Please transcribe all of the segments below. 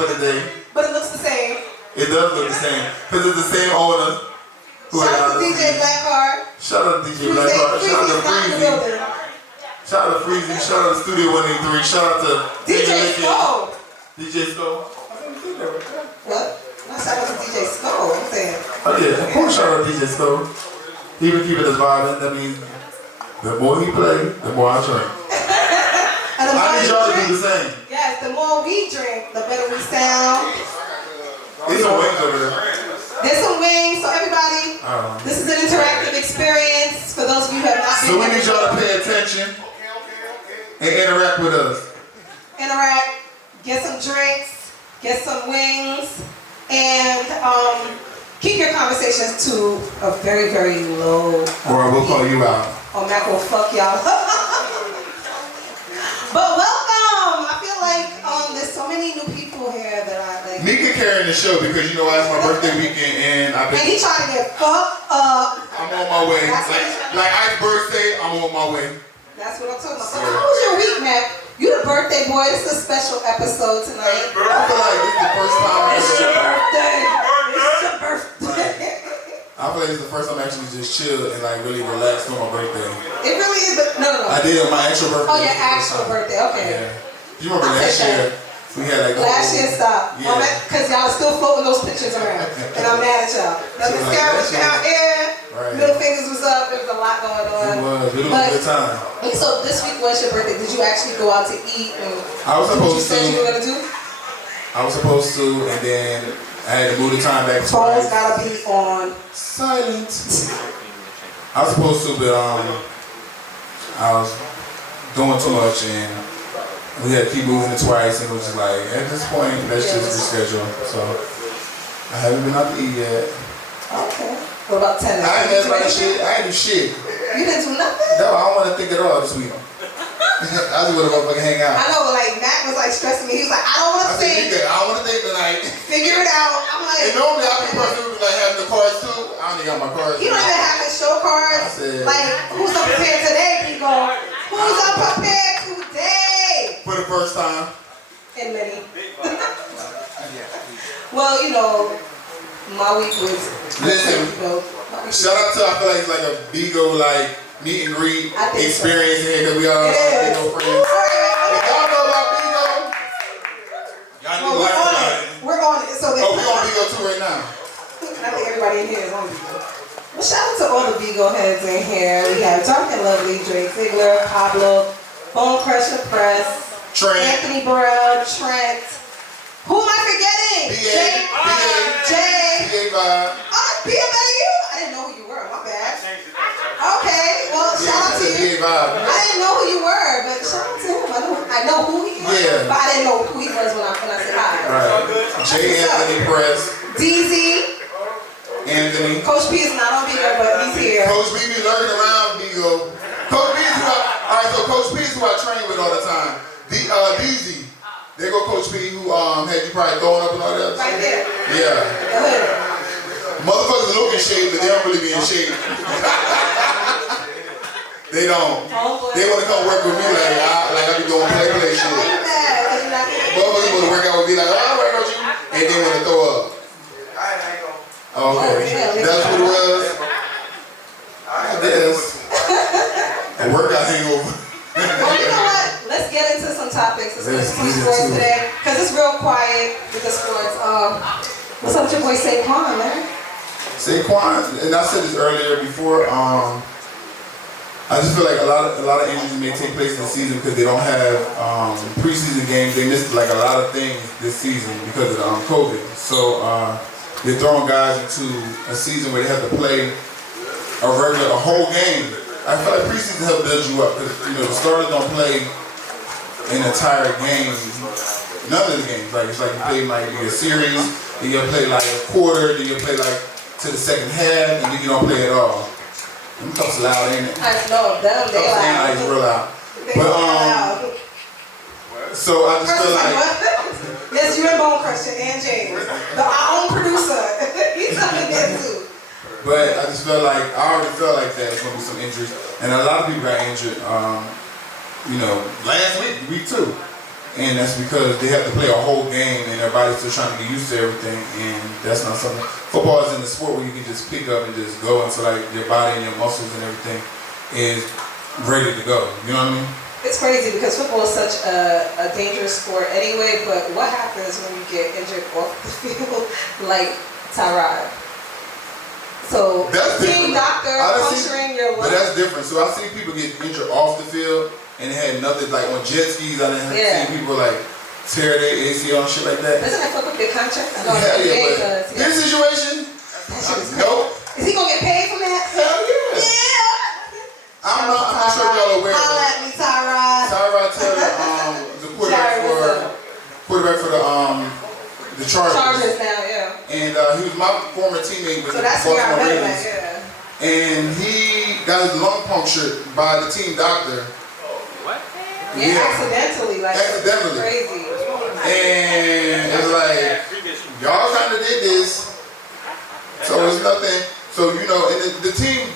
For the day. But it looks the same. It does look the same. Because it's the same owner. Shout out to DJ Blackheart. Shout out to DJ Blackheart. Shout out to Freezy. Shout out to Freezy. Shout out to Studio 183. Shout out to DJ Skull. DJ Skull. What? Not shout out to DJ Skull. I'm saying. Oh yeah, of course shout out to DJ Skull. He been keeping us vibing. That means the more he play, the more I drink. I need y'all to do the same. Yes, the more we drink, the better we sound. There's some wings over there. There's some wings, so everybody, this is an interactive experience for those of you who have not been. So we need y'all to pay attention and interact with us. Interact, get some drinks, get some wings, and keep your conversations to a very, very low. Or we'll call you out. Or Mac will fuck y'all. But welcome! I feel like there's so many new people here that I like. Meeka carrying the show because you know it's my birthday weekend and I've been. And he trying to get fucked up. I'm on my way. Like Ike's birthday, I'm on my way. That's what I'm talking about. So how was your week, Mac? You the birthday boy. This is a special episode tonight. I feel like this is the first time. It's your birthday. It's your birthday. I feel like it's the first time I actually just chill and like really relax on my birthday. It really is, but no. I did on my actual birthday. Oh, your actual birthday, okay. Yeah. You remember last year, we had like... Last year, stop. Yeah. Because y'all are still floating those pictures around. And I'm mad at y'all. The mascara was down here, middle fingers was up, there was a lot going on. It was a good time. So this week was your birthday. Did you actually go out to eat? And I was supposed to. You said you were going to do? I was supposed to, and then I had to move the time back. Phone's gotta be on silent. I was supposed to, but I was doing too much, and we had to keep moving it twice, and it was just like, at this point, let's just reschedule. So I haven't been out to eat yet. Okay. What about tennis? I ain't about that shit. I ain't do shit. You didn't do nothing? No, I don't want to think at all this week. I just want to motherfucking hang out. I know, like, Mac was like stressing me. He was like, I don't want to think. I don't want to think tonight. Figure it out. I'm like, and normally I be the person who be like having the cards too. I don't even got my cards. You don't even have his show cards. I said, like, who's unprepared today, people? Who's unprepared today? For the first time. And many. Well, you know, my week was. Listen, shout out to, I feel like it's like a Bigo, like, meet and greet experience here because we all Bigo friends. If y'all know about Bigo, y'all need to learn about it. We're on it. So we're on Bigo too right now. I think everybody in here is on Bigo. Well, shout out to all the Bigo heads in here. We have Dark and Lovely, Drake Ziegler, Pablo, Bone Crusher Press, Trent, Anthony Burrell, Trent. Who am I forgetting? Jay. Oh, P.A. better you? I didn't know who you were. My bad. Okay, well, shout out to you. I didn't know who you were, but shout out to him. I know who he was, but I didn't know who he was when I said hi. Right. J. Anthony Press. DZ. Anthony. Coach P is not on Bigo, but he's here. Coach B be lurking around Bigo. Coach P is who so Coach P is who I train with all the time. DZ. There go Coach P who had you probably throwing up and all that. Right there. Yeah. Go ahead. Motherfuckers look in shape, but they don't really be in shape. They don't. They want to come work with me like I be doing play shit. Motherfuckers want to work out with me like, I'll work out with you. And they want to throw up. Okay. That's what it was. I guess. A workout hangover. Well, you know what? Let's get into some topics. Let's get into some sports today. Because it's real quiet with the sports. What's up with your boy Saquon, man? Saquon, and I said this earlier before, I just feel like a lot of injuries may take place in the season because they don't have preseason games. They missed like a lot of things this season because of COVID. So they're throwing guys into a season where they have to play a whole game. I feel like preseason helps build you up because the starters don't play an entire game. None of the games. Like it's like you play like a series, then you play like a quarter, then you play like to the second half, and then you don't play at all. Them cups loud, ain't it? I know them. They loud. It's real loud. They loud. So I just feel like. Yes, you and Bone Crusher and James, our own producer. He's coming there too. But I just felt like I already felt like that there's gonna be some injuries, and a lot of people got injured. Last week too, and that's because they have to play a whole game, and their body's still trying to get used to everything, and that's not something. Football is in the sport where you can just pick up and just go until like your body and your muscles and everything is ready to go. You know what I mean? It's crazy because football is such a dangerous sport anyway, but what happens when you get injured off the field like Tyrod? So, team doctor puncturing your leg. But that's different. So I've seen people get injured off the field and it had nothing, like on jet skis, I done seen people like tear their ACL and shit like that. Doesn't that fuck up their contract? I know but this situation, nope. Is he gonna get paid for that? Hell yeah. I'm not sure y'all aware. Holla at me, Tyrod. Tyrod Taylor, the quarterback for the Chargers. Chargers now, yeah. And he was my former teammate with the Baltimore Ravens. Yeah. And he got his lung punctured by the team doctor. What? Yeah, accidentally, like crazy. And it's like y'all kind of did this, so it's nothing. So and the team,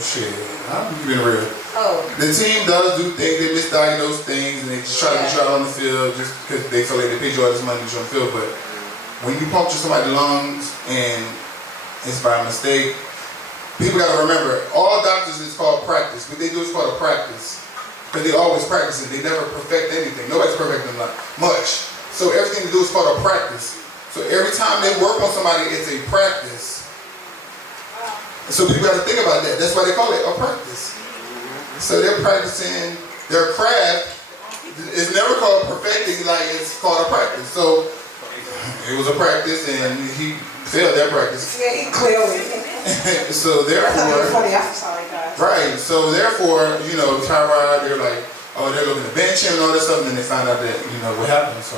shit. I'm being real. Oh. The team does do things, they misdiagnose things, and they just try to get you out on the field just because they feel like they paid you all this money to get you on the field. But when you puncture somebody's lungs and it's by mistake, people gotta remember, all doctors is called practice. What they do is called a practice. Because they always practice it. They never perfect anything. Nobody's perfecting much. So everything they do is called a practice. So every time they work on somebody, it's a practice. So people got to think about that. That's why they call it a practice. So they're practicing their craft. It's never called perfecting, like it's called a practice. So it was a practice, and he failed that practice. Yeah, he clearly. So therefore, funny. I'm sorry, guys. Right. So therefore, Tyrod, they're like, oh, they're looking to bench him and all this stuff, and then they found out that what happened. So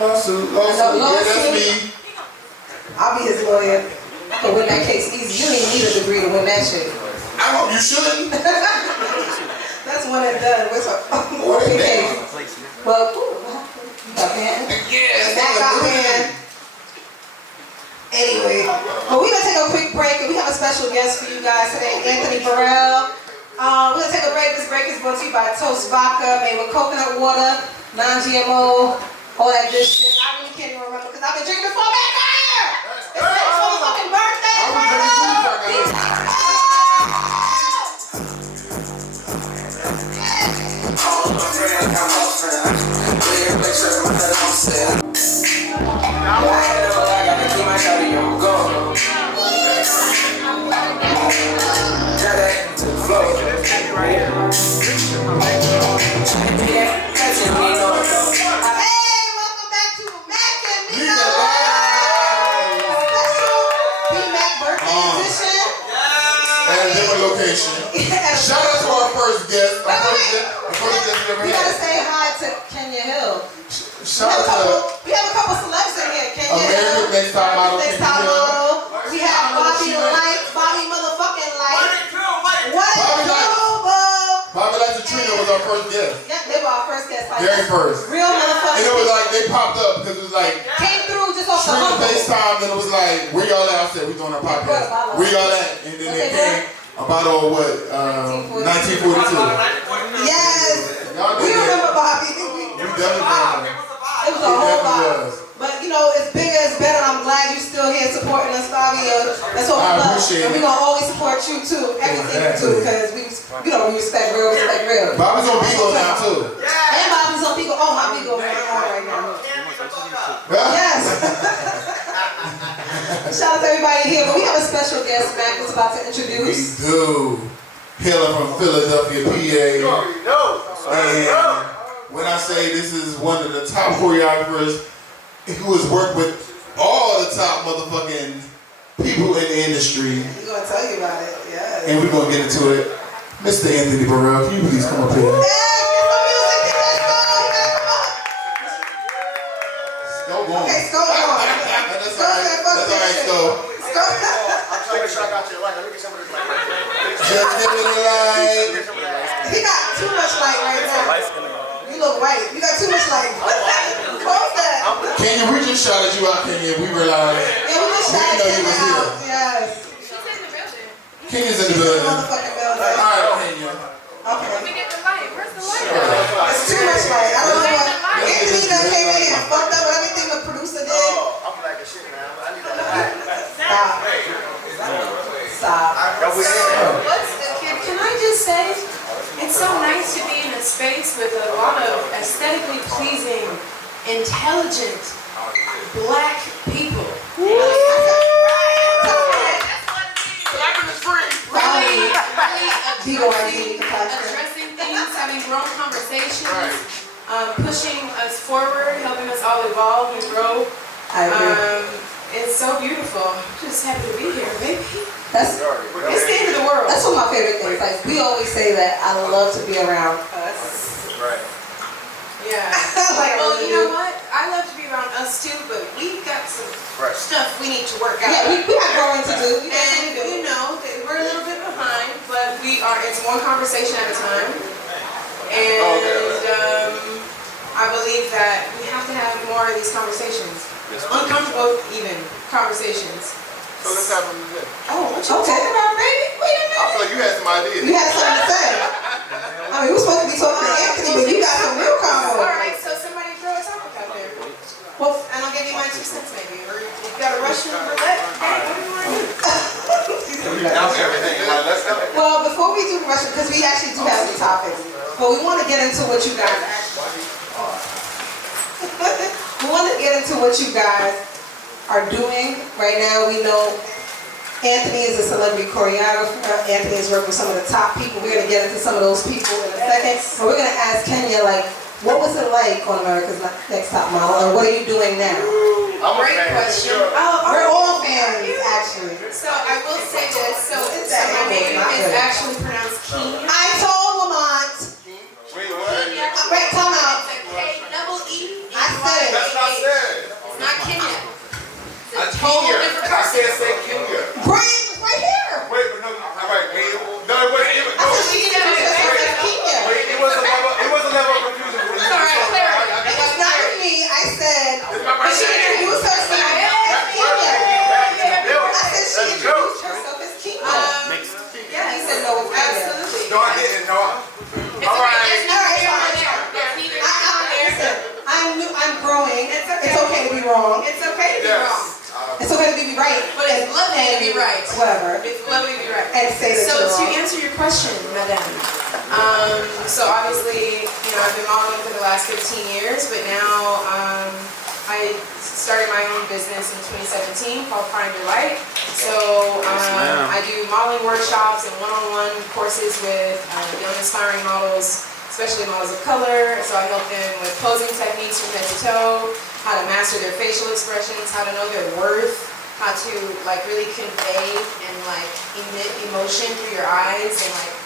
lawsuit. Yeah, that's me. I'll be his lawyer. To win that case easy. You ain't need a degree to win that shit. I hope you shouldn't. That's one and done. What's up? Well, you got banned? Yeah, that got banned. Anyway, but we're gonna take a quick break, and we have a special guest for you guys today, Anthony Burrell. We're gonna take a break. This break is brought to you by Toast Vodka, made with coconut water, non-GMO, all that good shit. I really can't even remember because I've been drinking before Mac got here. It's Mac's motherfucking birthday, welcome back to Mac Meeka. Bmac birthday edition. At a different location. Shout out to our first guest. We gotta say hi to Keenyah Hill. We have a couple celebs in here. Keenyah Hill. Next time model. We have Bobby Light. Bobby motherfucking Light. What it do, Bobby Light Trina was our first guest. Yep, they were our first guest. Very first. Real motherfuckers. And it was like, they popped up because it was like, came through just off the Trina humble. FaceTime, and it was like, where y'all at? I said, we doing our podcast. Where y'all at? And then they came about 1942. Yes. We remember Bobby. We definitely remember. It was a whole vibe. But it's bigger, it's better. I'm glad you're still here supporting us, Bobby. That's what we love. And we're gonna always support you too. Everything you do, because we respect real, respect real. Bobby's on Beagle now too. And Bobby's on Beagle. Oh, my Beagle is on right now. Yes. Shout out to everybody here. But we have a special guest, Mac is about to introduce. We do. Hailing from Philadelphia, PA. And when I say this is one of the top choreographers who has worked with all the top motherfucking people in the industry. We're going to tell you about it, yeah. And we're going to get into it. Mr. Anthony Burrell, can you please come up here? Yes, get some music, let's go. You gotta come up. Go on. Okay, Skull on. That's alright, Skull. I'm trying to make sure I got you right. Let me get some of this light. Just give it a light. He got too much light right now. You look white. You got too much light. Close that. Keenyah, we just shouted you out, Keenyah. We realized. Yeah, we just shouted you was here. Yes. Keenyah's in the building. Motherfucking building. Alright, Keenyah. Okay. Let me get the light. Where's the light? It's too much light. I don't know what. Anthony done came in and fucked up with everything the producer did. I'm black as shit, man. I need that light. Stop. Can I just say, it's so nice to be in a space with a lot of aesthetically pleasing, intelligent, black people. Really addressing things, having grown conversations, pushing us forward, helping us all evolve and grow. I agree. It's so beautiful. Just happy to be here, baby. That's It's the end of the world. That's one of my favorite things. Like, we always say that I love to be around us. Right. Yeah. Like, well, you know what? I love to be around us too, but we've got some stuff we need to work out. Yeah, we got growing to do. And you know, we're a little bit behind, but it's one conversation at a time. And I believe that we have to have more of these conversations. Uncomfortable even conversations. So let's have them today. Oh, what you talking about, baby? Wait a I minute. feel like you had some ideas. You had something to say. I mean, we're supposed to be talking to Anthony, but you got some real All convo. right, so somebody throw a topic out there. Well, and I'll give you my 2 cents maybe. Or you got a Russian roulette? Hey, what do you want to do? Let's go. Well, before we do Russian, because we actually do have some topics, but we want to get into what you guys actually. We want to get into what you guys are doing right now. We know Anthony is a celebrity choreographer. Anthony has worked with some of the top people. We're going to get into some of those people in a second. But we're going to ask Keenyah, like, what was it like on America's Next Top Model, and what are you doing now? Great question. We're all fans, actually. So I will say this. So my name is actually pronounced Keenyah. I told Lamont. Wait, what? Wait, come out. K-E-E. I said it. That's what I said. It's not Keenyah. It's a It's total Keenyah. different I person. said say Keenyah. Brain was right here. Wait, but no, all right, wait. No, wait, I said she didn't introduce herself as Keenyah. Wait, it was a level of confusion. It's all right, clarity. It's not with me. I said It's my she birthday. introduced herself as Keenyah. I said she introduced herself as Keenyah. Yeah, He said no, it's Keenyah. absolutely. No, I didn't. No. It's All okay. right. There's neither here nor there. There's neither here nor there. I'm growing. It's okay. It's okay to be wrong. It's okay to be wrong. It's okay to be right. But it's lovely to be right. Whatever. It's lovely to be right. And say that So you're to wrong. answer your question, madame, so obviously, I've been modeling for the last 15 years, but now I started my own business in 2017 called Find Your Light. So I do modeling workshops and one-on-one courses with young aspiring models, especially models of color. So I help them with posing techniques from head to toe, how to master their facial expressions, how to know their worth, how to like really convey and like emit emotion through your eyes and like,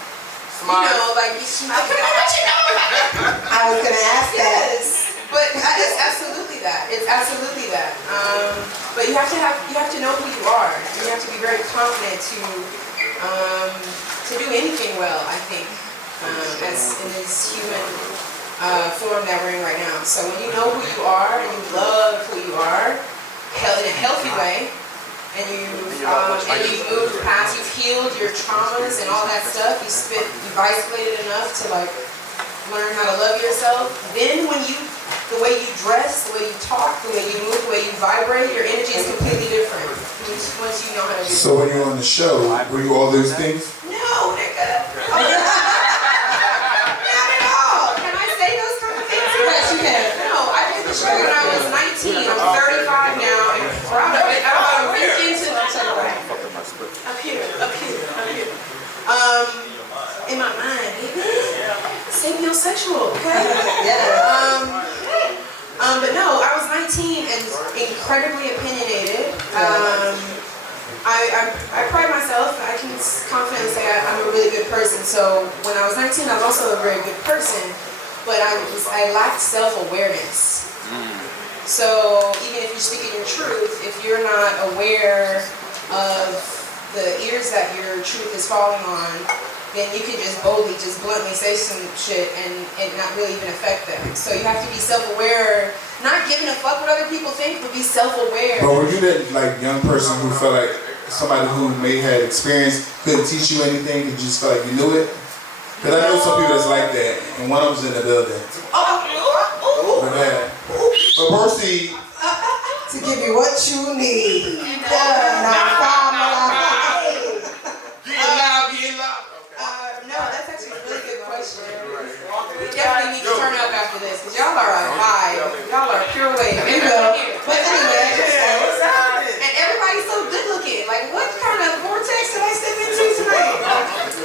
like you smile. What you know? I was gonna ask that. Yes, but it's absolutely that. It's absolutely that. But you have to know who you are. You have to be very confident to do anything well, I think, as in this human form that we're in right now. So when you know who you are and you love who you are, in a healthy way, and you've moved past, you've healed your traumas and all that stuff, you've isolated enough to like learn how to love yourself, then the way you dress, the way you talk, the way you move, the way you vibrate, your energy is completely different once you know how to do it. So when you were on the show, were you all those things? No, nigga. Not at all. Can I say those kind of things? Yes, you can. No, I did the show when I was 19. I'm 35 now and proud of it. I went into up here. In my mind, sapiosexual, okay? But no, I was 19 and incredibly opinionated. I pride myself. I can confidently say I'm a really good person. So when I was 19, I was also a very good person, but I lacked self-awareness. So even if you're speaking your truth, if you're not aware of the ears that your truth is falling on, then you can just boldly, just bluntly say some shit and not really even affect them. So you have to be self-aware, not giving a fuck what other people think, but be self-aware. But were you that like young person who felt like somebody who may have experience couldn't teach you anything, you just felt like you knew it? Because I know some people that's like that, and one of them's in the building. But proceed. To give you what you need. No, that's actually a really good question. We definitely need to turn up after this, because y'all are a vibe. Y'all are pure wave. You know. But anyway, and everybody's so good looking. Like, what kind of vortex did I step into tonight?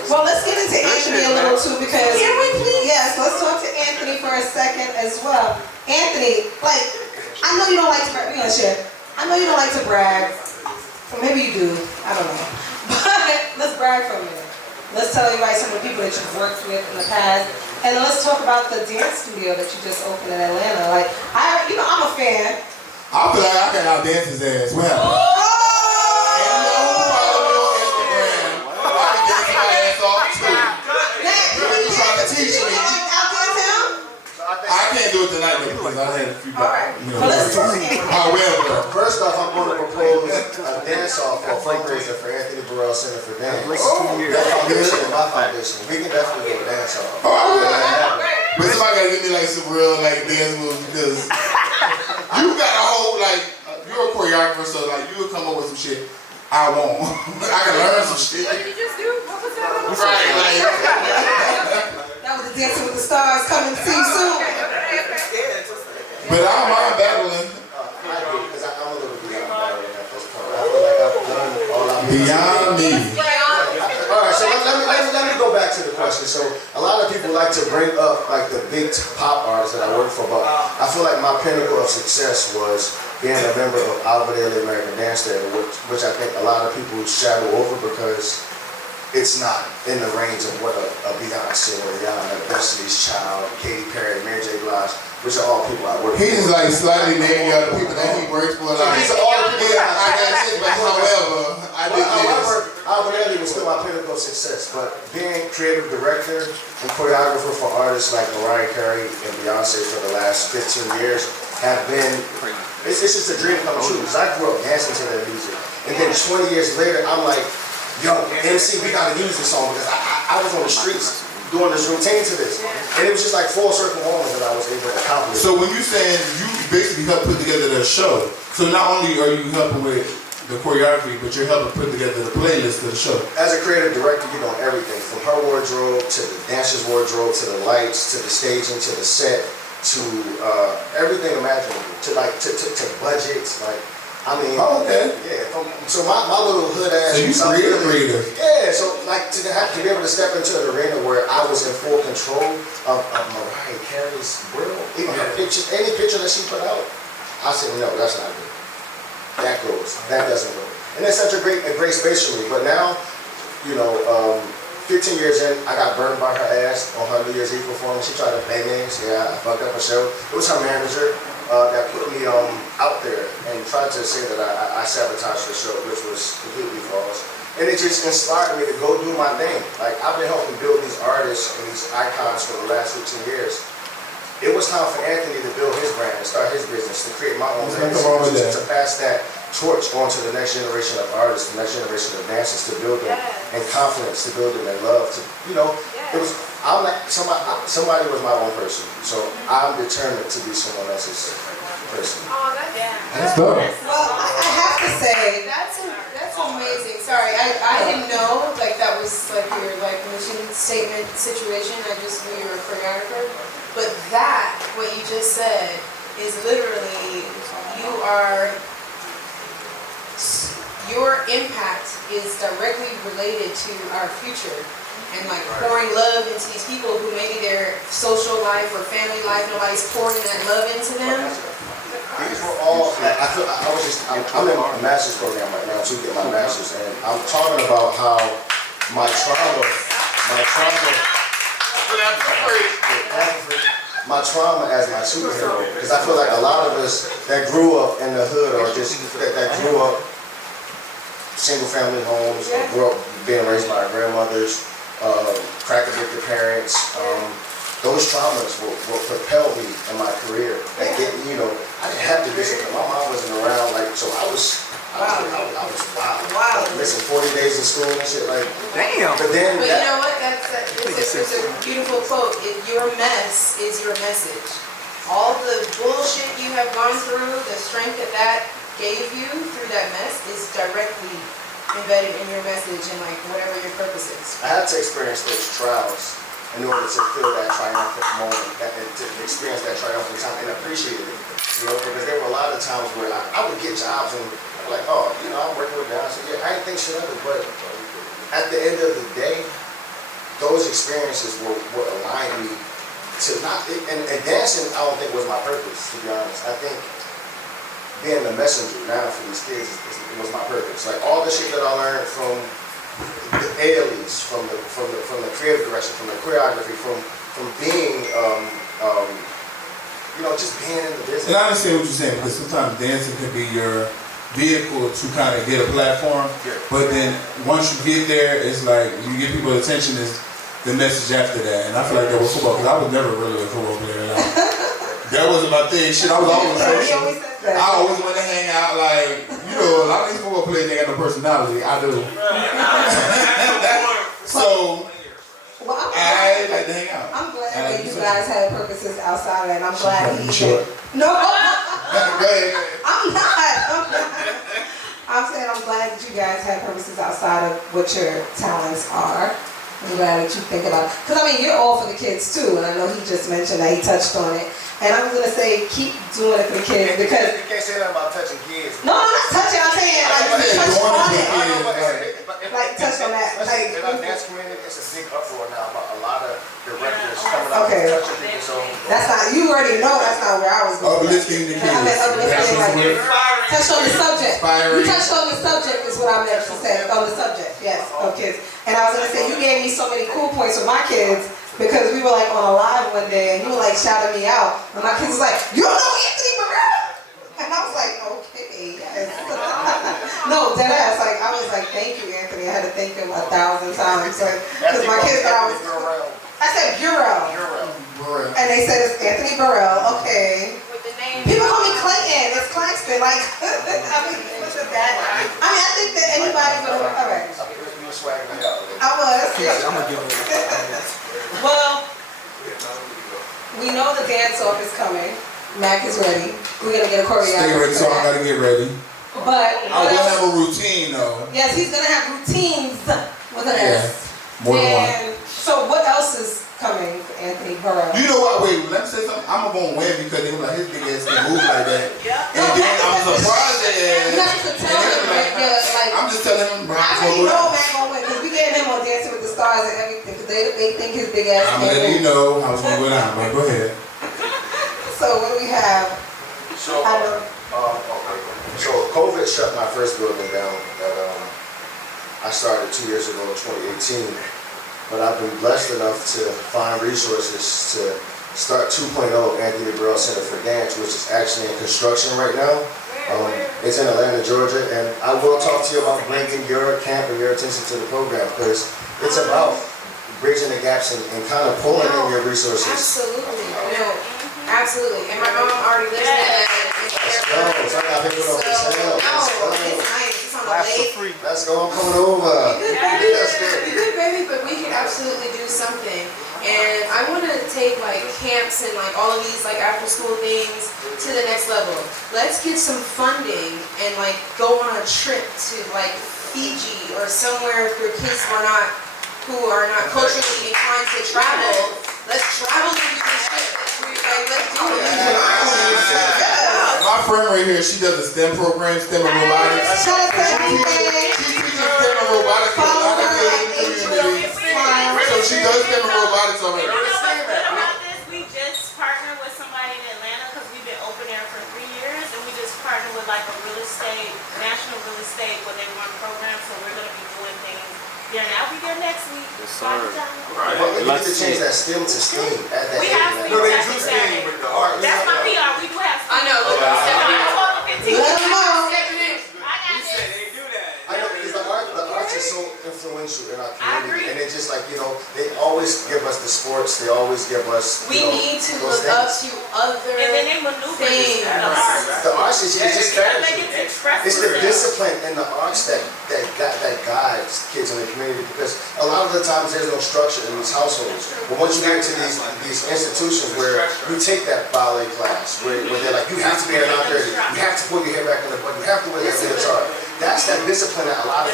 well, let's get into Anthony a little too, because Can we please? Yes, let's talk to Anthony for a second as well. Anthony, like, I know you don't like to brag. We're gonna share. I know you don't like to brag. Or maybe you do. I don't know. But let's brag for a minute. Let's tell everybody some of the people that you've worked with in the past. And then let's talk about the dance studio that you just opened in Atlanta. Like, I'm a fan. I feel like I can outdance his ass. What happened? Oh! And you know who follow me on Instagram? I can dance my ass off too. You trying to teach me? Outdance him? I can't do it tonight though, because I had a few. Alright. Well, let's talk. However, First off, I'm going to propose a dance-off for a fundraiser for Anthony Burrell Center for Dance. That foundation is my foundation. We can definitely do a dance-off. but somebody gotta give me like some real like dance moves because you got a whole like you're a choreographer, so like you would come up with some shit. I won't. I can learn some shit. What did you just do? What was that? Right, like. That was the Dancing with the Stars coming to you soon. But I don't mind battling. I do, because I'm a little beyond battling at this point. I feel like I've done all I'm Beyond me. Alright, so let me go back to the question. So a lot of people like to bring up like the big pop artists that I work for, but I feel like my pinnacle of success was being a member of Albert Daily American Dance Theater, which I think a lot of people shadow over because it's not in the range of what a Beyonce or Rihanna, Destiny's Child, Katy Perry, Mary J. Blige, which are all people I work for. He's just like slightly naming other people that he works for. Like, these are all the people I got shit, but however, I did However, this. Albert Daily was still my pinnacle of success, but being creative director and choreographer for artists like Mariah Carey and Beyonce for the last 15 years have been, it's just a dream come true, because I grew up dancing to their music. And then 20 years later, I'm like, yo, MC, we gotta use this song, because I was on the streets doing this routine to this. And it was just like full circle moments that I was able to accomplish. So when you saying you basically help put together the show, so not only are you helping with the choreography, but you're helping put together the playlist of the show. As a creative director, you know everything from her wardrobe to the dancer's wardrobe to the lights to the staging to the set to everything imaginable to budget. Like, I mean, okay. Yeah. So my little hood ass. So you creative. Yeah. So like to be able to step into an arena where I was in full control of Mariah Carey's Burrell, even her picture, any picture that she put out, I said no, that's not good. That goes. That doesn't go. And it's such a great space for me. But now, 15 years in, I got burned by her ass on her New Year's Eve performance. She tried to pay me. Yeah, I fucked up a show. It was her manager that put me out there and tried to say that I sabotaged the show, which was completely false. And it just inspired me to go do my thing. Like, I've been helping build these artists and these icons for the last 15 years. It was time for Anthony to build his brand and start his business, to create my own business, to pass that torch on to the next generation of artists, the next generation of dancers, to build them and confidence, to build them and love. It was, I'm like, somebody was my own person. So I'm determined to be someone else's person. Oh, That's dope. Well, I have to say, that's amazing. Sorry, I didn't know like that was like your like mission statement situation. I just knew you were a choreographer. But that, what you just said, is literally your impact is directly related to our future. And like pouring love into these people who maybe their social life or family life, nobody's pouring that love into them. These were all, I'm in a master's program right now to get my master's, and I'm talking about how my trauma, my trauma as my superhero. Because I feel like a lot of us that grew up in the hood or just that grew up single family homes, or grew up being raised by our grandmothers, crack addicted parents, those traumas will propel me in my career. Like I didn't have to discipline. My mom wasn't around, like, so I was wild. Like, missing 40 days of school and shit, like. Damn. But then, you know what? It's a beautiful quote. Your mess is your message. All the bullshit you have gone through, the strength that gave you through that mess is directly embedded in your message and like whatever your purpose is. I had to experience those trials in order to feel that triumphant moment, and to experience that triumphant time and appreciate it. Because there were a lot of times where I would get jobs and I'm like, oh, I'm working with down. So yeah, I didn't think shit of it, but at the end of the day, those experiences will align me to not. And dancing, I don't think was my purpose, to be honest. I think being the messenger now for these kids was my purpose. Like all the shit that I learned from the ALEs, from the creative direction, from the choreography, from being just being in the business. And I understand what you're saying, because sometimes dancing can be your vehicle to kind of get a platform. Yeah. But then once you get there, it's like you get people's attention is the message after that. And I feel like that was football, because I was never really a football player. That wasn't my thing. Shit, I was always social. I always wanted to hang out. Like, a lot of these football players, they got no personality. I do. So I like to hang out. I'm glad that you guys had purposes outside of that, and I'm glad he Sure. No, Go ahead. I'm not. I'm saying I'm glad that you guys had purposes outside of what your talents are. I'm glad that you think about it. Because, you're all for the kids, too. And I know he just mentioned that he touched on it. And I'm going to say, keep doing it for the kids. Because you can't say that about touching kids. No, I'm not touching. I'm saying, touch on it. Like, touch on that. Like, in our dance community, it's a big uproar now about a lot of directors coming out and touching people. So that's not, you already know that's not where I was going. Uplifting the kids. I meant uplifting, like, touch on the subject. Inspiring. You touched on the subject is what I meant to say. On the subject, yes, of kids. And I was going to say, you gave me so many cool points with my kids because we were like on a live one day and you were like shouting me out. And my kids was like, you know Anthony Burrell? And I was like, okay, yes. No, dead ass. Like, I was like, thank you, Anthony. I had to thank him 1,000 times. Because my kids thought I said Burrell. And they said it's Anthony Burrell. Okay. With the name. People call me Clayton. It's Claxton. Like, what's that? I think that anybody would have. All right. I was. Yeah, I'm gonna give it. Well, we know the dance-off is coming. Mac is ready. We're gonna get a choreographer. Stay ready, so I gotta get ready. But I will have a routine though. yes, he's gonna have routines with an S. More than one. And so what else is coming for Anthony Burrell? You know what? Wait, let me say something. I'm gonna win because they were like, his big ass can move like that. And then I'm surprised that. You have to tell him, like, I'm just telling him. I already know Mac gonna win because we getting him on Dancing with the Stars and everything because they think his big ass I'm can letting you move. know how it's gonna go down. But go ahead. So what do we have? So COVID shut my first building down that I started 2 years ago in 2018. But I've been blessed enough to find resources to start 2.0 Anthony Burrell Center for Dance, which is actually in construction right now. It's in Atlanta, Georgia, and I will talk to you about bringing your camp and your attention to the program because it's about bridging the gaps and kind of pulling in your resources. Absolutely. Absolutely. And my mom already lives in that. Let's go. So I got people over there. Let's go. It's nice. It's on the lake. Let's go. I'm coming over. You good, baby, but we can absolutely do something. And I want to take like camps and like all of these like after school things to the next level. Let's get some funding and like go on a trip to like Fiji or somewhere for kids who are not culturally inclined to travel. Let's travel and do this shit. Like, let's do it. My friend right here, she does a STEM program, STEM and robotics. Shout out to everything. She teaches STEM and robotics to a lot of kids in the community. So she does STEM and robotics already. You know what's good about this? We just partnered with somebody in Atlanta because we've been open there for 3 years, and we just partnered with like a national real estate where they run programs. So we're going to be doing things They're now be there next week. Yes, sir. But we need to change that STEM to STEAM at that We age. have man. STEAM. No, they do STEAM with the art. That's my PR. We do have STEAM. I know, look, I told them 15. Let them know. I got this. I know because the arts is so influential in our I community, agree. and it's just like, you know, they always give us the sports, they always give us. we need to those look up things. to other And then they maneuver things. the arts. The arts is just Because they get to express it's the themselves. discipline in the arts that guides kids in the community, because a lot of the times there's no structure in these households. But once you get into these institutions where you take that ballet class, where they're like, you have to be an out there, you have to pull your hair back in the butt, you have to wear that leotard. That's that discipline that a lot of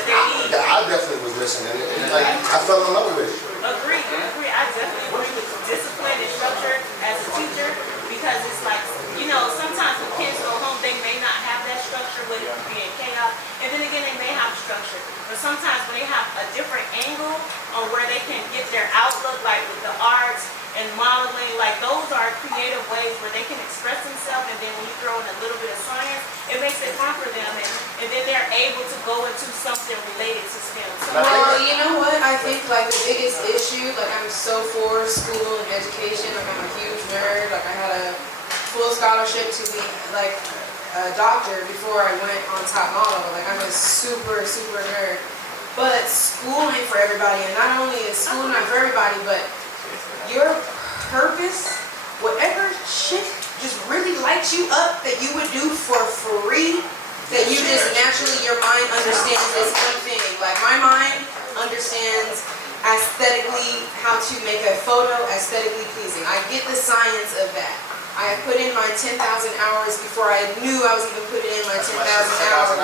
that I definitely was missing, and like I fell in love with it. Agree. I definitely agree with discipline and structure as a teacher, because it's like, you know, sometimes when kids go home, they may not have that structure with it being chaos, and then again, they may have structure. But sometimes when they have a different angle on where they can get their outlook, like with the arts and modeling, like those are creative ways where they can express themselves, and then when you throw in a little bit of science, it makes it fun for them, and then they're able to go into something related to STEM. So Well, you know what? I think like the biggest issue, like I'm so for school and education. Like I'm a huge nerd. Like I had a full scholarship to be like a doctor before I went on Top Model. Like I'm a super nerd. But school ain't for everybody, and not only is school not for everybody, but your purpose, whatever shit just really lights you up that you would do for free, that you just naturally, your mind understands this one thing. Like my mind understands aesthetically how to make a photo aesthetically pleasing. I get the science of that. I have put in my 10,000 hours before I knew I was even putting in my 10,000 hours.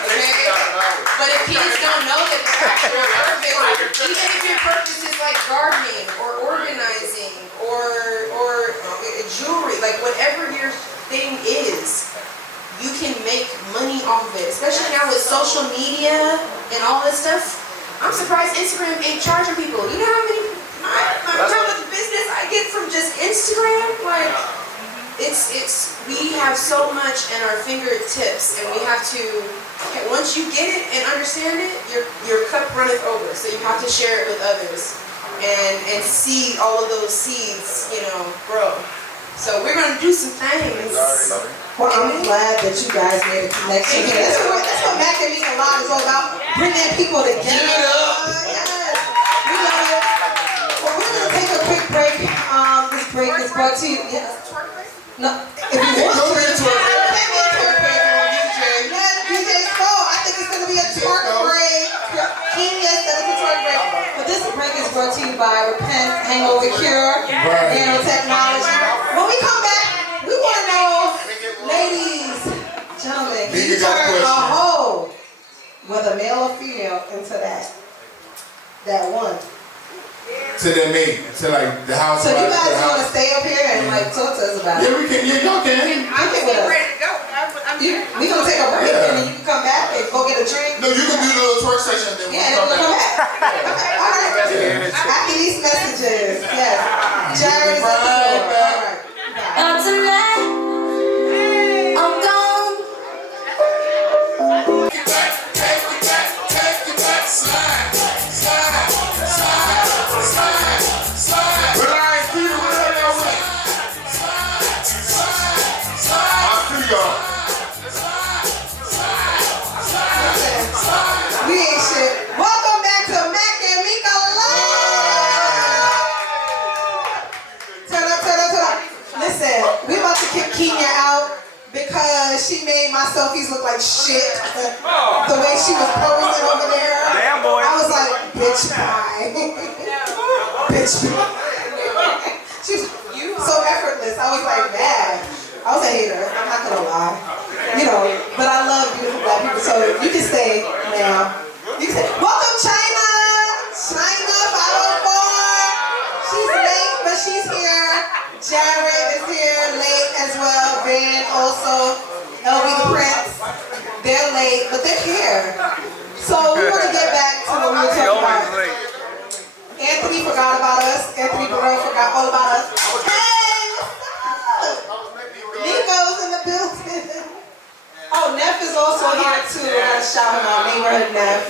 Okay? But if kids don't know that the actual purpose, even if your purpose is like gardening or organizing or jewelry, like whatever your thing is, you can make money off of it. Especially now with social media and all this stuff. I'm surprised Instagram ain't charging people. You know how many amount of business I get from just Instagram? Like we have so much at our fingertips, and we have to, once you get it and understand it, your cup runneth over. So you have to share it with others and see all of those seeds, you know, grow. So we're gonna do some things. Well, I'm glad that you guys made a connection here. That's what Mac Meeka Live is all about, bringing people together. Yes, we love it. Well, we're gonna take a quick break. This break is brought to you. Yes. No, if you want to, DJ Soul. I think it's gonna be a twerk break. Keenyah said it's a twerk break. But this break is brought to you by Repent, Hangover Cure, Nanotechnology. When we come back, we want to know, ladies, gentlemen, can you turn a hoe, whether male or female, into that one? To their mate, to like the house. So you guys want to stay up here and like talk to us about it? Yeah, we can. Yeah, y'all can. I can with us. We gonna take a break and then you can come back and go get a drink. No, you can do the little twerk session and then Yeah, we'll and then come we'll back. come back. Okay, all right. After these messages, yes. Jared's at the door. All right. Not tonight. I'm gone. Take it back, slide. But I ain't keep it real that way. I'll see y'all. We ain't shit. Welcome back to Mac Meeka Live. Turn up. Listen, we about to kick Keenyah out because she made my selfies look like shit. The way she was posing over there. Damn, boy. I was like, bitch pie. Bitch pie. She was so effortless. I was like, mad. I was a hater. I'm not gonna lie. You know, but I love beautiful black people. So you can stay now. You can stay. Welcome, China. China 504. She's late, but she's here. Jared is here, late as well. Van also. LB the Prince. They're late, but they're here. So we want to get back to what we were talking about. Anthony forgot about us. Anthony Burrell forgot all about us. Hey, what's up? Nico's in the building. Oh, Nephew. Neff is also here too. I gotta shout him out. Neighborhood Neff.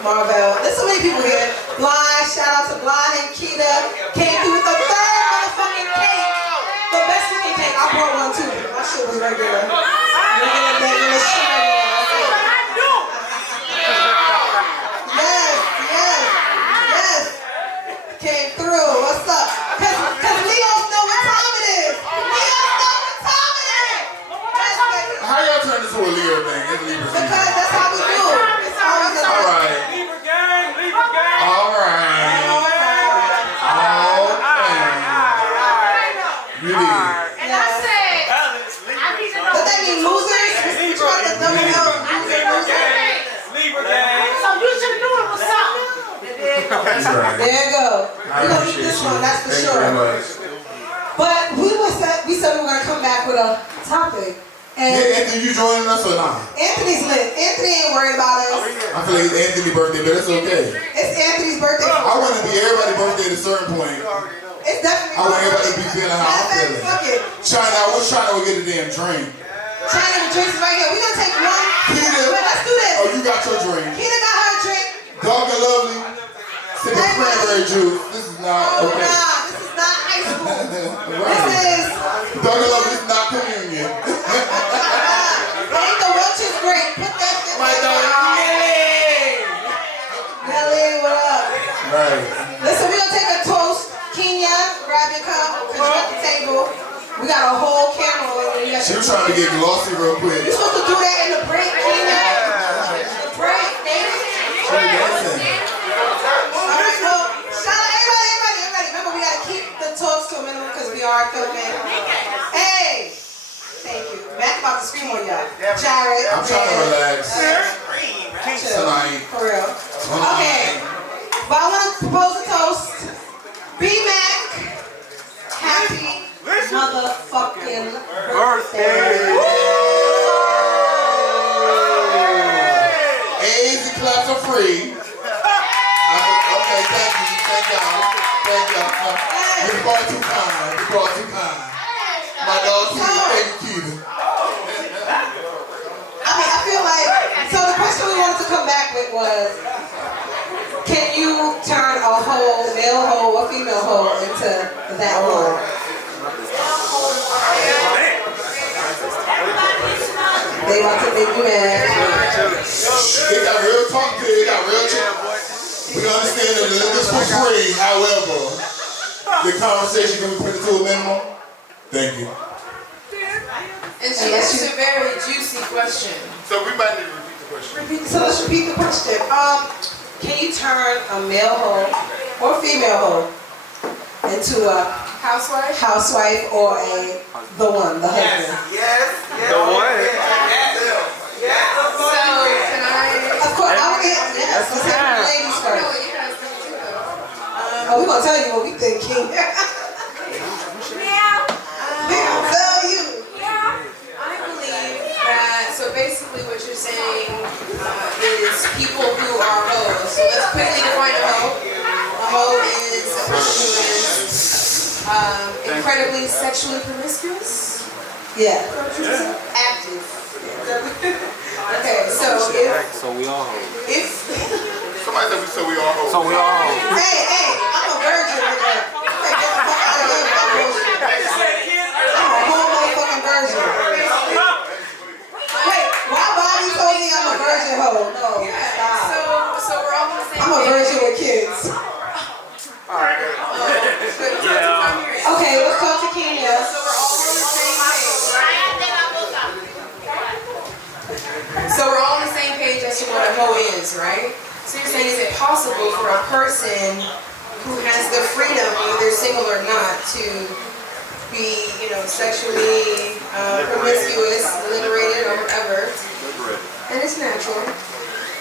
Marvell. There's so many people here. Blind, shout out to Blind and Keenyah. Came through with the third motherfucking cake. The best looking cake. I brought one too. My shit was regular. Regular shit. Yes. Came through. What's up? Cause Leos know what time it is. Leos know what time it is. Yes, baby. How y'all turn this to a Leo thing? It's Libra season. Because that's how we do. It's always a All right. Libra gang, Libra gang. All right. You did. And I said, But that mean losers? We trying to double out. Loser. Libra gang. so you should have knew it was something. That's right. There you go. I We're gonna eat appreciate this you. one, that's for Thank you very sure. much. But we said we were gonna come back with a topic. And Yeah, Anthony, you joining us or not? Anthony's lit. Anthony ain't worried about us. I feel like it's Anthony's birthday, but it's okay. It's Anthony's birthday. I want to be everybody's birthday at a certain point. It's definitely. I want everybody to be feeling how I'm feeling. Fuck it. China, I wish China would get a damn drink. China, the drinks right here. We're gonna take one. Keenyah. Wait, let's do this. Oh, you got your drink. Keenyah got her drink. Dog and Lovely. Sipping cranberry juice. This is not Oh, okay. nah, this is not high school. Right. This is. Dog and Lovely is not communion. Ain't the Welch's great. Put that shit My dog. Nelly, what up? Right. Listen, we're gonna take a toast. Keenyah, grab your cup, cause you're at the table. We got a whole camera over here. She was trying to get glossy real quick. You're supposed to do that in the break, Keenyah. The break, baby. She was dancing. Alright, well, shout out everybody. Remember, we gotta keep the talks to a minimum because we are filming. Hey! Thank you. Mac about to scream on y'all. Jared. I'm trying to relax. Chill. Tonight. For real. Okay. But I want to propose a toast. Bmac, happy motherfucking birthday. A's and claps are free. Okay, thank you. Thank y'all. You're far too kind. My dog Keenyah, thank you, Keenyah. I feel like, so the question we wanted to come back with was, can you turn a whole male hoe or female hoe into that one? They want to make you mad. They got real talk to it. They got real talk. We understand that the liquor's for free. However, the conversation can be put to a minimum. Thank you. And she asked a very juicy question. So we might need to repeat the question. So let's repeat the question. Can you turn a male hoe or female hoe into a housewife or the one, the husband? Yes. The one. So can I? Of course, I will get, yes, let's have the ladies I know first. what you guys think too though. Oh, we're going to tell you what we think, King. We're going to tell you. I believe that, so basically what you're saying is people who are hoes. So let's quickly define a hoe. A hoe is a person who is incredibly sexually promiscuous. Yeah. Active. Okay, so we all hold. if Somebody said we said we all hold. We all hold. Hey, I'm a virgin, nigga. Hey, get the fuck out of here with that bullshit. I'm a whole motherfucking virgin. Wait, why Bobby told me I'm a virgin hoe? No, stop. so we're all on the same I'm a virgin with kids. Okay, let's talk to Keenyah. So we're all on the same page. So we're all on the same page as to what a hoe is, right? So you're saying, is it possible for a person who has the freedom, whether single or not, to be, sexually promiscuous, liberated, or whatever? And it's natural.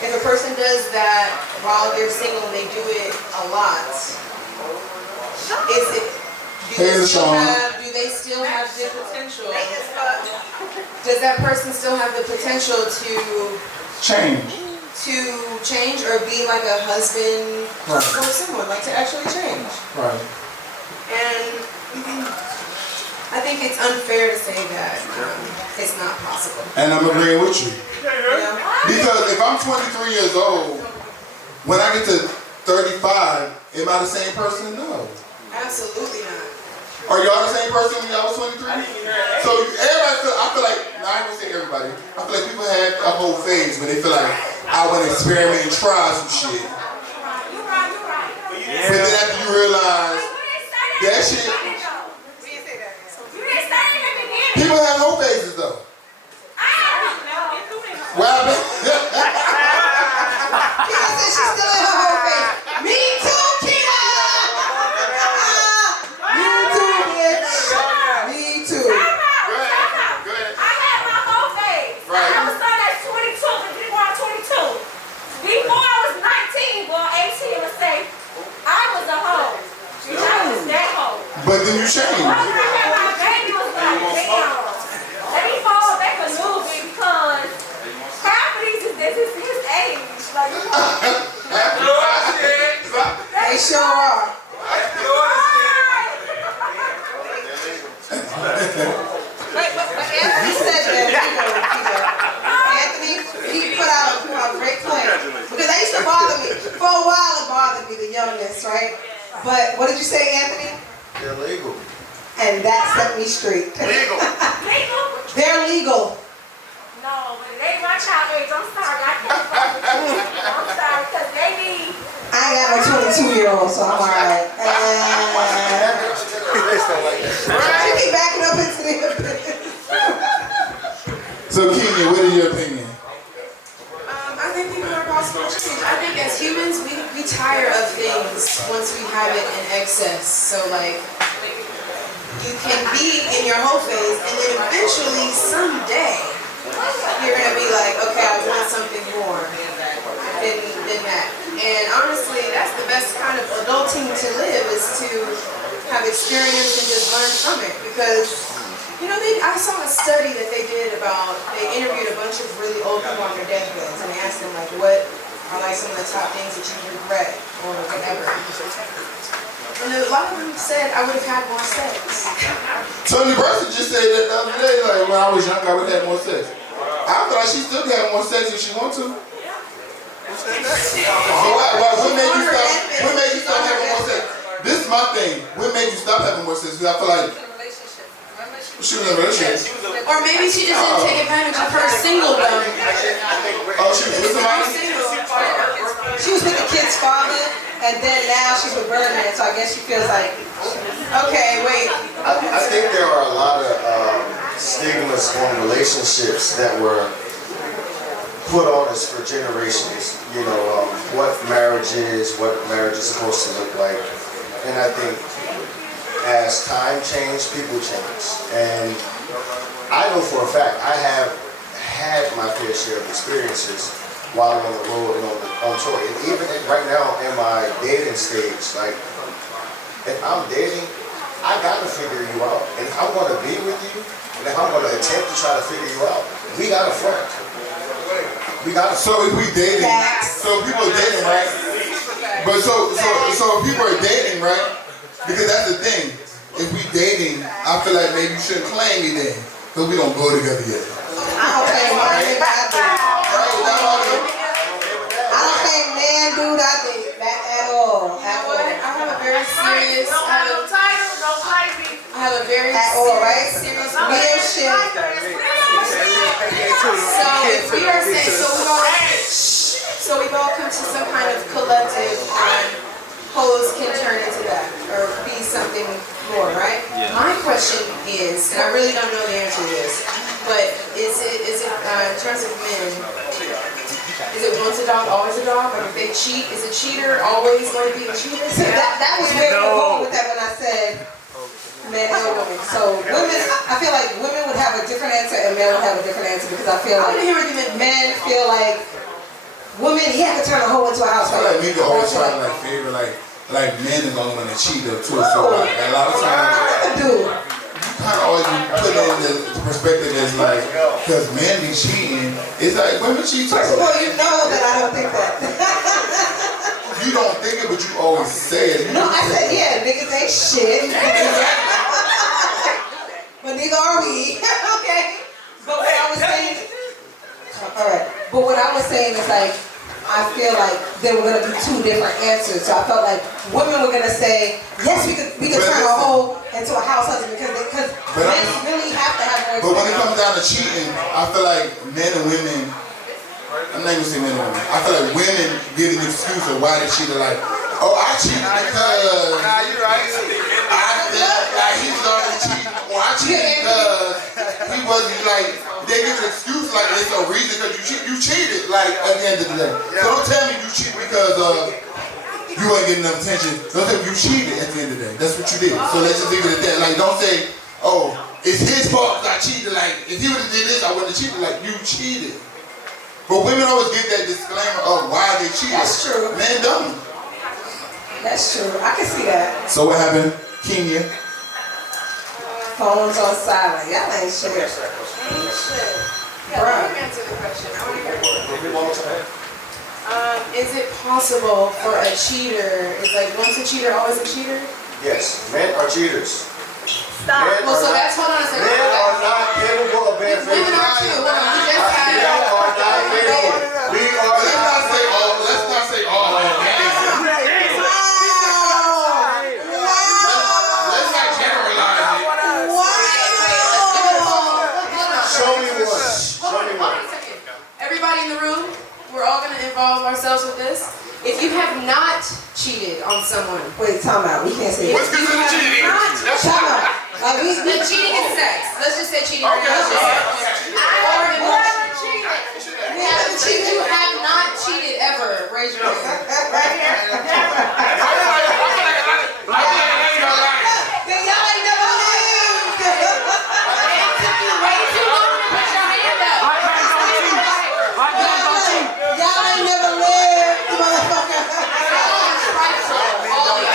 If a person does that while they're single and they do it a lot, do they still have the potential? Does that person still have the potential to change or be like a husband or someone, like to actually change? Right. And I think it's unfair to say that it's not possible. And I'm agreeing with you. Yeah. Because if I'm 23 years old, when I get to 35, am I the same person? No. Absolutely not. Are y'all the same person when y'all was 23? So everybody I feel like, I ain't gonna say everybody, I feel like people have a whole phase where they feel like, I want to experiment and try some shit. But then after you realize, that shit, people have whole phases though. What happened? Keenyah said she's still in her whole face. Me too, Keenyah! Me too, bitch. Me too. Go ahead. I had my whole phase. Right. I was started at 22, but before I was 22. Before I was 19, well, 18 would say, I was a hoe. I was that hoe. But then you changed. Once I had my baby, was like, damn. Let me fall back a little bit because half of these is his age. Like, They sure are. But Anthony said that, Anthony, he put out a great claim. Because that used to bother me. For a while it bothered me, the youngness, right? But what did you say, Anthony? They're legal. And that set me straight. Legal. legal? They're legal. No, but it ain't my child age. I'm sorry. I can't fuck with you. I'm sorry, because they need... I ain't got no 22-year-old, so I'm alright. You keep backing up into the So Keenyah, what is your opinion? I think people are possible to change. I think as humans, we tire of things once we have it in excess. So like, you can be in your whole phase, and then eventually, someday, you're gonna be like, okay, I want something more than that. And honestly, that's the best kind of adulting to live, is to have experience and just learn from it. Because, you know, I saw a study that they did about, they interviewed a bunch of really old people on their deathbeds, and they asked them, like, what are like some of the top things that you regret or whatever. And a lot of them said, I would have had more sex. Tony Burrell just said that the other day, like when I was young, I would have had more sex. I feel like she still can have more sex if she wants to. What made you stop having more sex? This is my thing. What made you stop having more sex? Because I feel like she was in a relationship. Or maybe she just didn't take advantage of her singledom. Oh, she was with somebody? She was with the kid's father, and then now she's with Burrell, so I guess she feels like, okay, wait. I think there are a lot of stigmas on relationships that were put on us for generations. You know, what marriage is supposed to look like. And I think as time changed, people changed. And I know for a fact, I have had my fair share of experiences while I'm on the road and on tour. And even right now in my dating stage, like, if I'm dating, I gotta figure you out. And if I'm gonna be with you, and if I'm gonna attempt to try to figure you out, we gotta front. So if we dating, so people are dating, right? But so if people are dating, right? Because that's the thing. If we dating, I feel like maybe you shouldn't claim me then, because we don't go together yet. I don't claim man, dude, I did that at all. You know what? I have a very serious, Don't have no title, don't play me. I have a very At all, right? serious Real shit. So if we are saying, so we've all come to some kind of collective hoes can turn into that or be something more, right? Yeah. My question is, and I really don't know the answer to this, but is it in terms of men, is it once a dog, always a dog? Like if they cheat, is a cheater always going to be a cheater? See, that was where we were going with that when I said men and women. So women, I feel like women would have a different answer and men would have a different answer because I feel like men feel like women, he had to turn a hoe into a house. I feel like Meeka always trying to favor like men is the only one that cheat up to it. So like, a lot of times you kind of always put it in the perspective as like, because men be cheating, it's like women cheat too. First of all, you know that I don't think that. You don't think it, but you always say it. No, I said, yeah, niggas ain't shit. neither are we. Okay? But what I was saying, all right. But what I was saying is like, I feel like there were gonna be two different answers. So I felt like women were gonna say, yes, we could turn a hoe into a house husband because men really have to have more. But when it comes down to cheating, I feel like men and women. I'm not even saying men and women. I feel like women give an excuse of why they cheated. Like, oh, I cheated because you're right. I felt like he was already cheating, or I cheated because he wasn't like. They give an excuse like it's a reason because you cheated. Like at the end of the day, so don't tell me you cheated because you ain't getting enough attention. Don't tell me you cheated at the end of the day. That's what you did. So let's just leave it at that. Like don't say, oh, it's his fault because I cheated. Like if he would have did this, I wouldn't have cheated. Like you cheated. But women always get that disclaimer of why they cheated. That's true. Men don't. That's true. I can see that. So what happened, Keenyah? Phones on silent. Y'all ain't shit. Ain't shit. Yeah, let me answer the question. I want to hear more. Is it possible for a cheater, is like once a cheater, always a cheater? Yes, men are cheaters. Stop. Well, so that's, hold on a second. Men are not capable of being faithful. Women are too. Hold on, we just got Men are not capable. We are Let's not say all. Let's not say all. Let's not generalize it. Show me one. Hold on a second. Everybody in the room, we're all going to involve ourselves with this. If you have not cheated on someone. Wait, time out. We can't say that. What's considered cheating? Time out. Like The cheating is sex. Let's just say cheating. Okay. Or emotional cheating. we haven't If cheated. you have not cheated ever, raise your hand. Right here. Then y'all ain't never lived. Raise your hand and put your hand up. Y'all ain't never lived, motherfucker. All of you.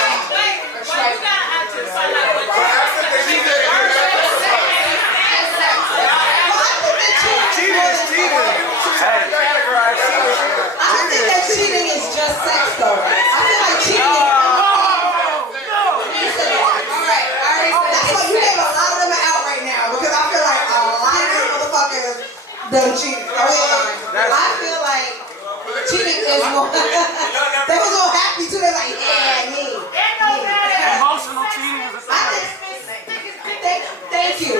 But you gotta identify like what I think that cheating is just sex, though. I feel like cheating is. That's why you gave a lot of them out right now because I feel like a lot of these motherfuckers done cheat. I feel like cheating is more. They was all happy too. They're like, yeah, me. Emotional cheating is a Thank you.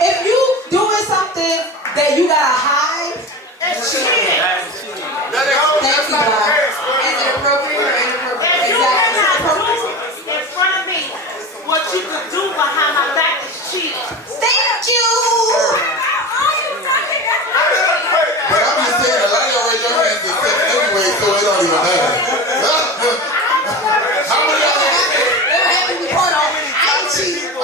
If you doing something that you gotta hide, it's cheating. thank you, God. Is it appropriate or inappropriate? If you Exactly. cannot do in front of me what you could do behind my back is cheating. Thank you. But I'm just saying, a lot of y'all raise your hands to sex anyway, so it don't even matter. How many of y'all have sex? They're having me part of. I ain't cheating.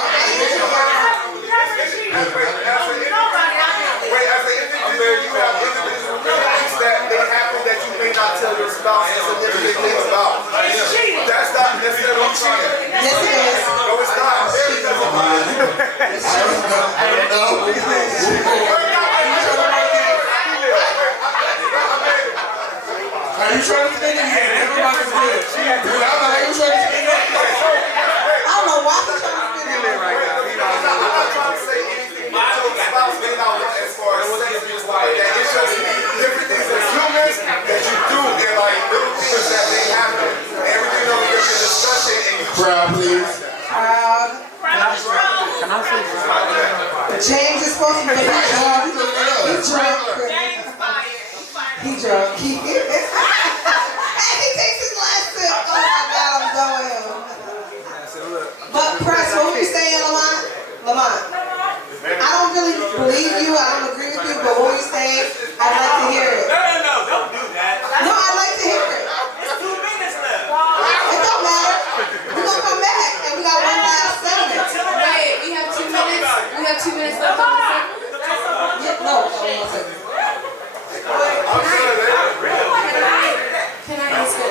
Wait, as an individual, you have individual things that may happen that you may not tell your spouse significant things about. That's not necessarily cheating. Yes, it is. No, it's not. I don't know. Are you trying to spin it again? Everybody's good. Dude, I'm like, you trying to spin it? I don't know why he's trying to spin it. I'm not trying to say anything that your spouse may not want as far as sex is like that. It's just different things as humans that you do and like little things that may happen. Everything else is a discussion and you Crowd, please. Proud. Can I say something? James is supposed to be drunk. You look it up. He's drunk. James fired. He drunk. And he takes his last sip. Oh my God, I'm done with him. But Press, what were you saying, Lamont? Lamont, I don't really believe you. I don't agree with you. But what were you saying? I'd like to hear it. No, don't do that. No, I'd like to hear it. It's 2 minutes left. It don't matter. We're gonna come back and we got one last segment. Wait, we have 2 minutes. We have 2 minutes left on the segment. Yeah, no, hold on one second. Can I ask a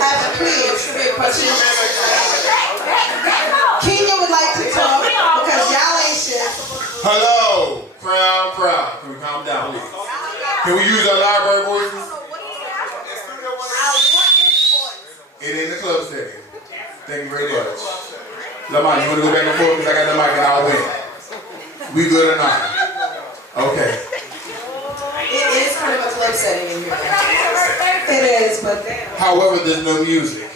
trivia question? Keenyah would like to talk because y'all ain't shit. Hello. Crowd. Can we calm down, please? Can we use our library voices? It in the club setting. Thank you very much. Lamont, you want to go back and forth because I got the mic and I'll win. We good or not? Okay. It is kind of a club setting in here. It is, but damn. However, there's no music.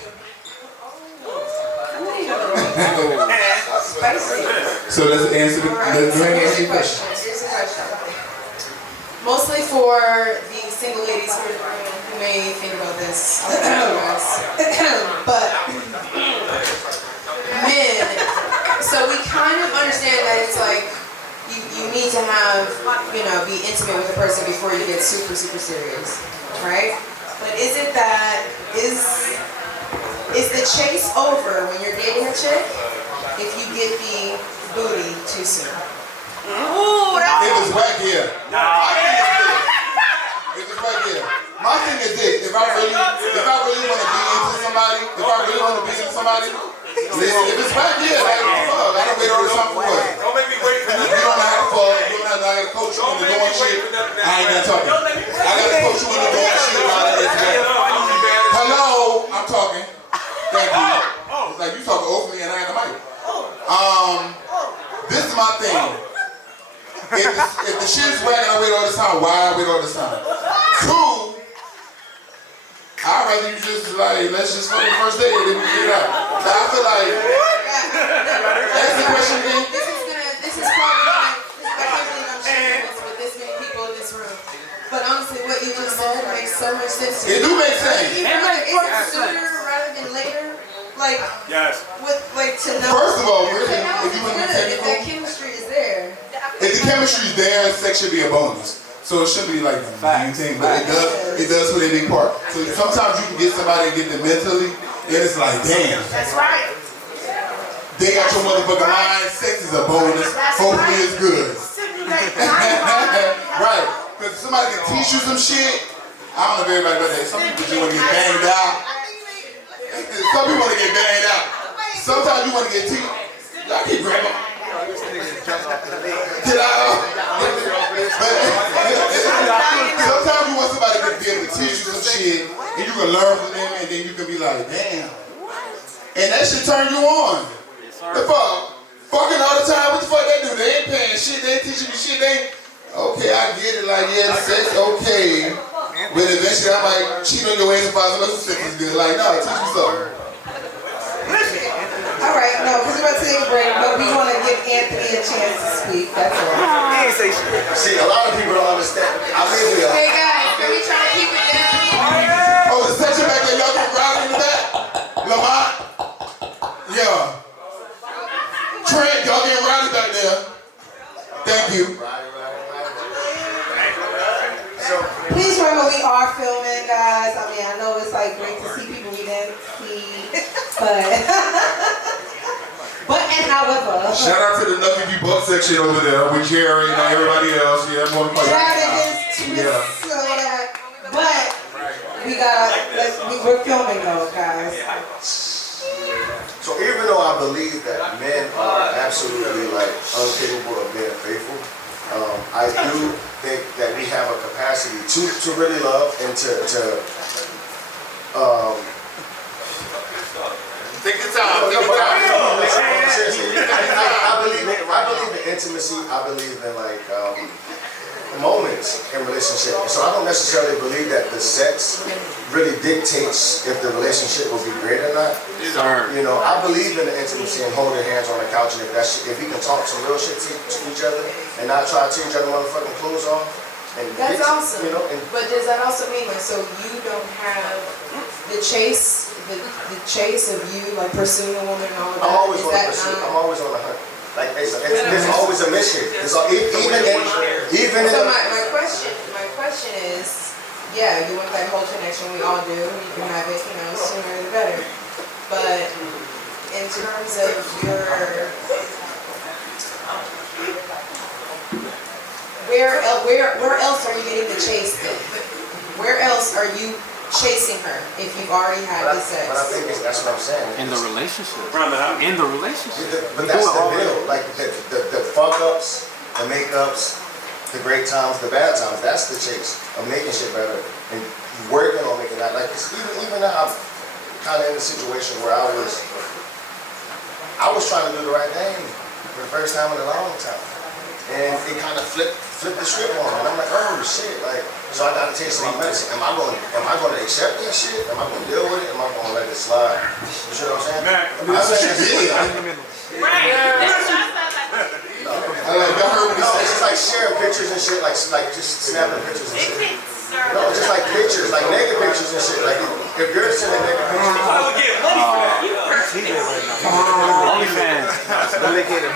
So let's answer the question. Here's the question. Mostly for the single ladies who may think about this. But men, so we kind of understand that it's like you need to have, be intimate with a person before you get super, super serious, right? But is it that, is the chase over when you're dating a chick if you get the booty too soon? Ooh, that's it was whack here. It was whack here. My thing is this: if I really want to be into somebody, listen, if it's whack here, like fuck, I don't wait on something for it. Don't make me wait for You don't have to fuck. You don't have to. I gotta coach you into doing shit. I ain't gonna talk. I gotta coach you into doing shit. Hello, I'm talking. Thank you. It's like you talking over me and I had the mic. This is my thing. If the shit's whack and I wait all this time, why I wait all this time? Two, I'd rather you just let's just go to the first date and then we get out. Now, I feel like, ask the question again. This is probably like, I can't believe I'm sharing this with this many people in this room. But honestly, what you just said makes so much sense to me. It do make sense. Is it sooner rather than later? Like, yes. To know. First of all, really, if you want to be technical, if that chemistry is there. If the chemistry is there, sex should be a bonus. So it shouldn't be like the main thing, but it does play a big part. So sometimes you can get somebody and get them mentally, and it's like, damn. That's right. They got your motherfucking mind. Sex is a bonus. Hopefully it's good. Right. Because somebody can teach you some shit. I don't know if everybody about that. Some people just want to get banged out. Some people want to get banged out. Sometimes you want to get teach. Y'all keep grabbing. Sometimes you want somebody to be able to teach you some shit, and you can learn from them, and then you can be like, damn. And that shit turn you on. The fuck? Fucking all the time, what the fuck they do? They ain't paying shit, they ain't teaching me shit, they ain't. Okay, I get it, like, yeah, the sex, okay. But eventually I might cheat on your ass and find some sex is good. Like, no, teach me something. All right, no, because we're about to take a break, but we want to give Anthony a chance to speak. That's all. He ain't say shit. See, a lot of people don't understand. I live here. Hey guys, can we try to keep it down? Oh, the section back there, y'all can ride in the back? Lamont? Yeah. Trent, y'all getting rowdy back there. Thank you. Please remember we are filming, guys. I mean, I know it's like great to see people we didn't see, and however. Shout out to the Nucky V Buck section over there with Jerry and everybody else. Yeah, more than Twists or whatever. But we're filming though, guys. So even though I believe that men are absolutely incapable of being faithful, I do think that we have a capacity to really love and to take your time. I believe in intimacy. I believe in moments in relationship. So I don't necessarily believe that the sex really dictates if the relationship will be great or not. You know, I believe in the intimacy and holding hands on the couch, and if we can talk some real shit to each other and not try to tear each other motherfucking clothes off. And that's awesome. You know, but does that also mean so you don't have the chase, the chase of you pursuing a woman and all of that? I'm always on the pursuit. I'm always on the hunt. There's always a mission. So my question is, yeah, you want that whole connection. We all do. You can have it, sooner the better. But in terms of where else are you getting the chase then? Where else are you chasing her if you've already had the sex? But I think that's what I'm saying. In the relationship. In the relationship. But that's the deal. The fuck ups, the makeups, the great times, the bad times. That's the chase of making shit better and working on making that. Even now, I'm kind of in a situation where I was trying to do the right thing for the first time in a long time. And it kind of flipped the script on me. And I'm like, oh shit, like, so I gotta take some medicine. Am I gonna accept that shit? Am I gonna deal with it? Am I gonna let it slide? You see what I'm saying? That's what she did. Right. It's just like sharing pictures and shit, like just snapping pictures and shit. No, just like pictures, like naked pictures and shit. Like if you're sending naked pictures, I would get money for that. OnlyFans. Let me get him.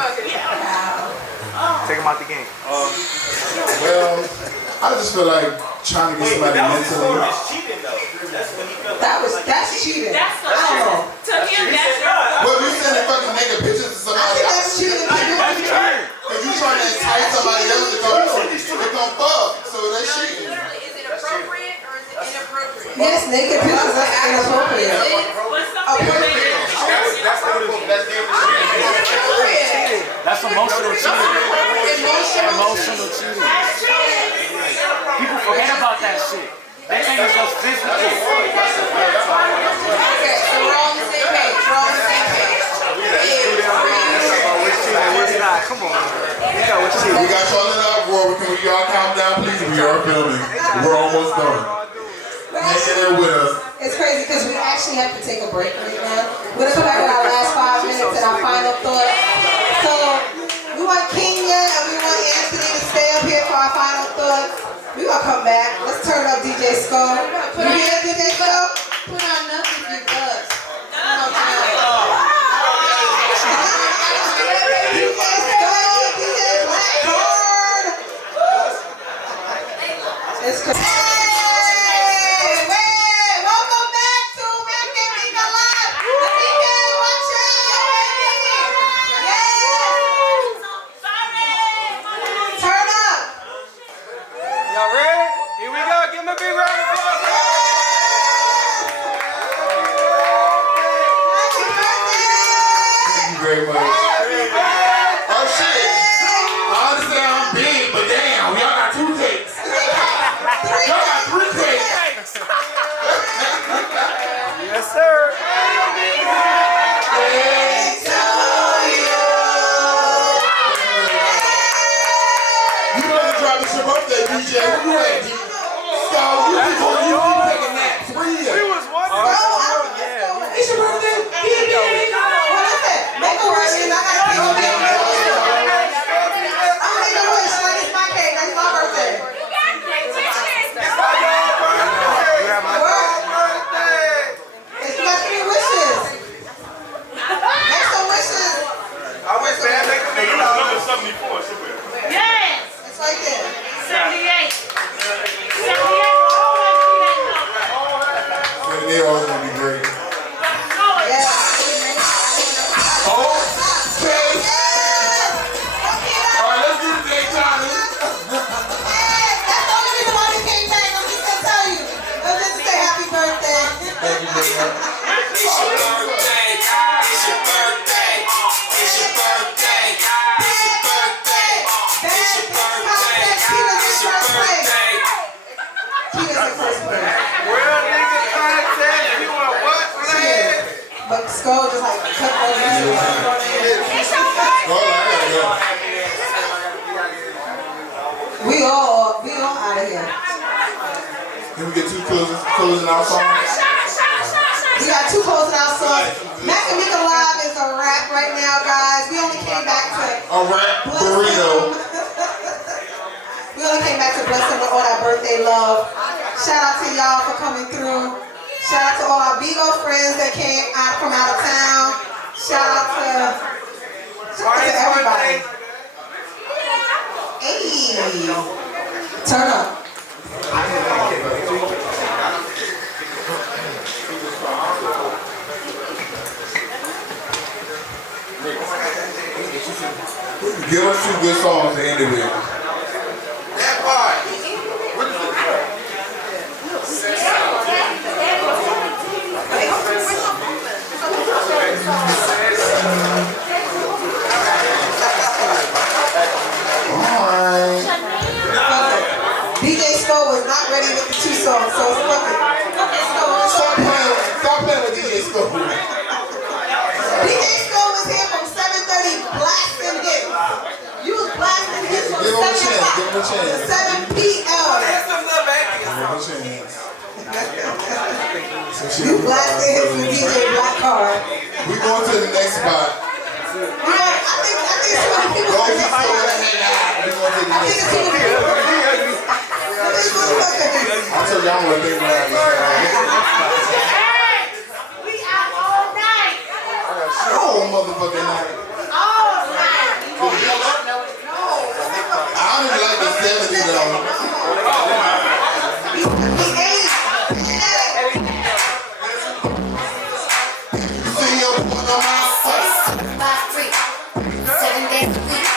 Take him out the game. Well, I just feel like trying to get somebody mentally. That's cheating. That's I don't know. to him, that's Well, you sending fucking naked pictures to I somebody think else. that's cheating. Cause you trying to entice somebody else to go fuck. So that's cheating. Literally, is it appropriate or is it inappropriate? Yes, naked pictures are inappropriate. That's emotional cheating. Emotional cheating. People forget about that shit. They think it's just physical. Okay, so we're all on the same page. We're all on the same page. Come on. We got y'all in our world. Can we all calm down, please? We are filming. We're almost done. Hang in there with us. It's crazy because we actually have to take a break right now. We're gonna come back with our last 5 minutes and our final thought. So we want Keenyah and we want Anthony to stay up here for our final thoughts. We're gonna come back. Let's turn up DJ Skull. You hear DJ Skull? Put on nothing if you does. It's crazy. Hey, welcome back to Mac Meeka Live. The weekend, watch out, baby. Yeah. Turn up. Y'all ready? Here we go. Give him a big round of applause. Thank you very much. Oh shit. I understand I'm big, but damn, y'all got 2 takes. Y'all got 3 takes. Yes, sir. You know the drop. It's your birthday, DJ. Where you at, D? So you keep taking naps. Where you at? We was wondering. It's your birthday. What is that? Make a wish and I gotta pick a big one. I'm gonna make a wish like it's my cake. That's my birthday. It's got 3 wishes. Make some wishes. I wish man make a nigga know. 74, somewhere. Yes. It's right there. 78. 78 They all gonna be great. Yeah. Okay. All right, let's do the daytime. That's the only reason why we came back. I'm just gonna tell you. Let's just say happy birthday. Thank you very much. It's your birthday. It's your birthday. It's your birthday. It's your birthday. It's your birthday. It's your birthday. Keenyah's in first place. Real nigga content. You want what? Play? But Skull just like cut all the music. We all out of here. Can we get 2 closing out songs? We got 2 closing out songs. Mac Meeka Live is a wrap right now, guys. We only came back to A rap burrito. We only came back to bless them with all that birthday love. Shout out to y'all for coming through. Shout out to all our Bigo friends that came out from out of town. Shout out to everybody. Hey, turn up. Give us 2 good songs to end it with. That part. What is DJ Skull was not ready with the 2 songs, so fuck it. Stop playing with DJ Skull. DJ Skull was here from 7:30 blasting hits. You was blasting hits him a chance. Give him a chance. 7 p.m. You blasted his DJ Black Card. We going to the next spot. I think it's what people Go get someone to hang out. We going to the next spot. I told y'all what they were. We out all night. Oh, motherfucking night. All night. I don't even like the 70s though. See your point on my face. 7 days a week.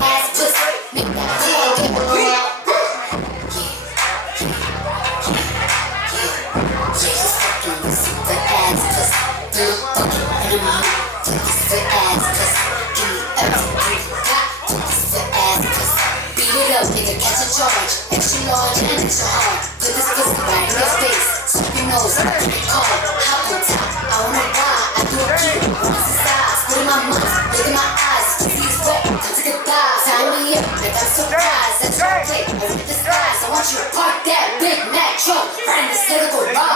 Ass pussy. Make that deal. Jesus fucking the ass pussy. The ass pussy. Give me everything you got. The ass pussy. Beat it up, nigga, catch a charge. Extra large and extra hard. Put this pussy right in your face. Sweep your nose, keep it calm. Hop on top, I wanna ride. I do a cute, once the size. Put in my mouth, look in my eyes. Please wet, come to goodbye. Sign me up, like I'm surprised. That's your plate, I rip the skies. I want you to park that Big Mac truck right in this lyrical ride.